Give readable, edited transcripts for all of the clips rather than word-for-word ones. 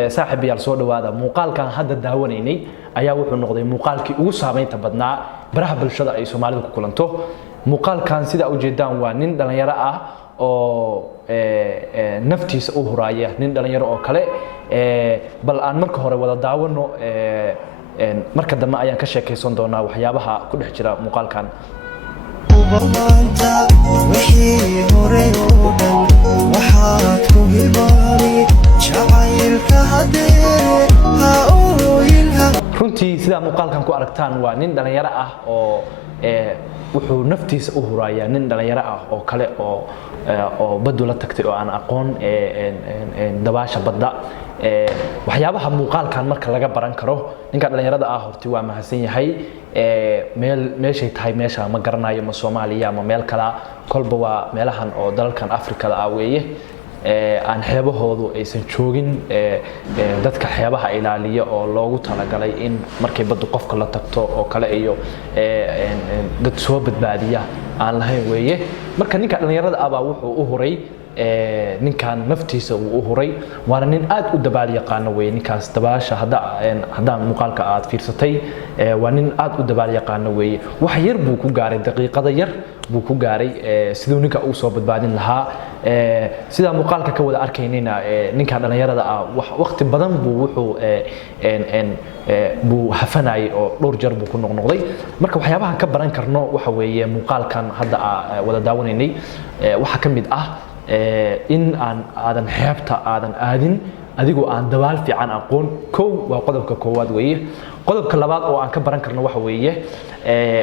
saaxiib yaal soo dhawaada muuqaalkan hadda daawanaynay ayaa wuxuu noqday muuqaalkii ugu saameynta badnaa baraha bulshada ay Soomaalidu ku kulanto muuqaalkan sida u jeedaan waa nin dhalinyaro ah oo naftiisa u huraaya nin dhalinyaro oo kale bal aan marka hore wada daawano marka dambe ayaan ka sheekaysan doonaa waxyaabaha ku dhex jira muuqaalkan runtii sida muuqaalkan ku aragtaan waa nin dhalinyaro ah oo wuxuu naftiisa u huraaya nin dhalinyaro ah oo kale oo baddu la tagtay oo aan aqoon dabaasha badda waxyaabaha muuqaalkan marka laga baran karo ninka dhalinyarada ah horti waa mahadsan yahay meeshay tahay meesha ma garanayo ma Soomaaliya ama meel kale kolba waa meelahan oo dalalkan Afrikada ah weeye aan xeebahoodu aysan joogin dadka xeebaha ilaaliya oo loogu talagalay in markay baddu qofka la tagto oo kale iyo dad soo badbaadiya aan lahayn weeye marka ninka dhalinyarada ah baa wuxuu u huray ninkan naftiisa uu u huray waana nin aad u dabaal yaqaan weeye ninkaas dabaasha hadda muuqaalka aad fiirsatay waa nin aad u dabaal yaqaan weeye wax yar buu ku gaaray daqiiqada yar buu ku gaaray sidoo ninka uu soo badbaadin lahaa sida muuqaalka ka wada arkaynayna ninka dhalinyarada ah waqti badan buu wuxuu buu hafanay oo dhowr jeer buu ku noqnoqday marka waxyaabaha ka baran karno waxa weeye muuqaalkan hadda wada daawanaynay waxa kamid ah in aadan xeebta aadan aadin adigoo aan dabaal fiican aqoon waa qodobka koowaad weeye qodobka labaad oo aan ka baran karno waxa weeye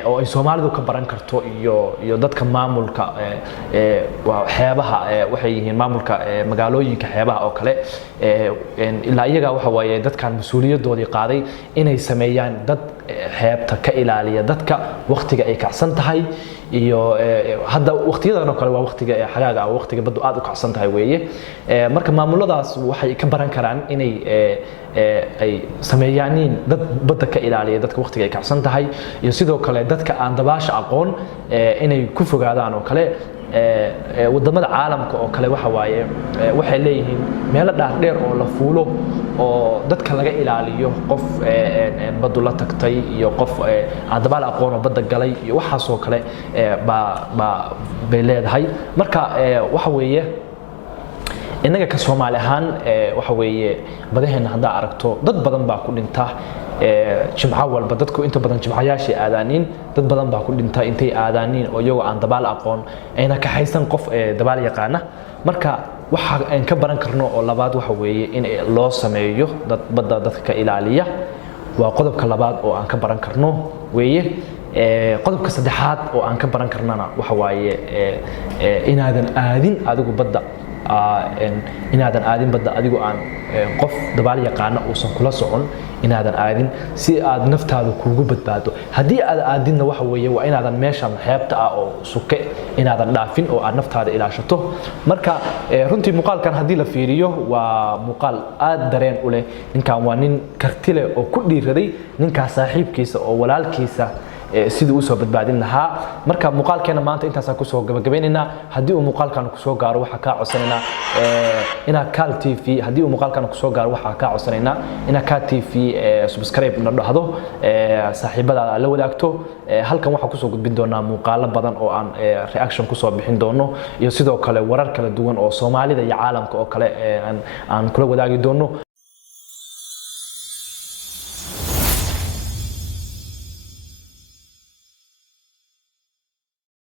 oo ay Soomaalidu ka baran karto iyo dadka maamulka waa xeebaha waxay yihiin maamulka magaalooyinka xeebaha oo kale ilaa iyaga waxa weeye dadkan mas'uuliyadoodii qaaday inay sameeyaan dad xeebta ka ilaaliya dadka waqtiga ay kacsan tahay iyo hadda waqtiyadan oo kale waa waqtiga xagaaga ah waqtiga baddu aad u kacsan tahay weeye marka maamuladaas waxay ka baran karaan inay ay sameeyaan dad badda ka ilaaliya dadka waqtiga ay kacsan tahay iyo sidoo kale dadka aan dabaasha aqoon inay ku fogaadaan oo kale wadamada caalamka oo kale waxa waaye waxay leeyihiin meelo dhaadheer oo la fuulo oo dadka laga ilaaliyo qof baddu la tagtay iyo qof aan dabaal aqoon oo badda galay iyo waxaas oo kale bay leedahay marka waxa weeye inaga ka Soomaali ahaan waxa weeye badaheena hadda aragto dad badan baa ku dhinta jimca walba dadku inta badan jimcayaashii aadaaniin dad badan baa ku dhinta intay aadaaniin oo iyagu aan dabaal aqoon ayna ka haysan qof dabaal yaqaana marka waxa aan ka baran karno oo labaad waxa weeye in loo sameeyo dad badda dadka ka ilaaliya waa qodobka labaad oo aan ka baran karno weeye qodobka saddexaad oo aan ka baran karnana waxa waaye inaadan aadin adigu badda inaadan aadin badda adigoo aan qof dabaal yaqaana uusan kula socon inaadan aadin si aad naftaada kuugu badbaado haddii aad aadinna waxa weeye waa inaadan meeshan xeebta ah oo suke inaadan dhaafin oo aad naftaada ilaashato marka runtii muuqaalkan haddii la fiiriyo waa muuqaal aad dareen u leh ninkan waa nin karti leh oo ku dhiiraday ninkaas saaxiibkiisa oo walaalkiisa sidii uu soo badbaadin lahaa marka muuqaalkeena maanta intaas ku soo gabagabeynayna hadii uu muuqaalkan ku soo gaaro waxa ka codsanayna ina Kal TV hadii uu muuqaalkan ku soo gaaro waxa ka codsanayna ina Kal TV subscribe na dhahdo saaxiibada la wadaagto halkan waxa ku soo gudbin doonaa muuqaalo badan oo aan reaction ku soo bixin doono iyo sidoo kale warar kala duwan oo Soomaalida iyo caalamka oo kale aan kula wadaagi doono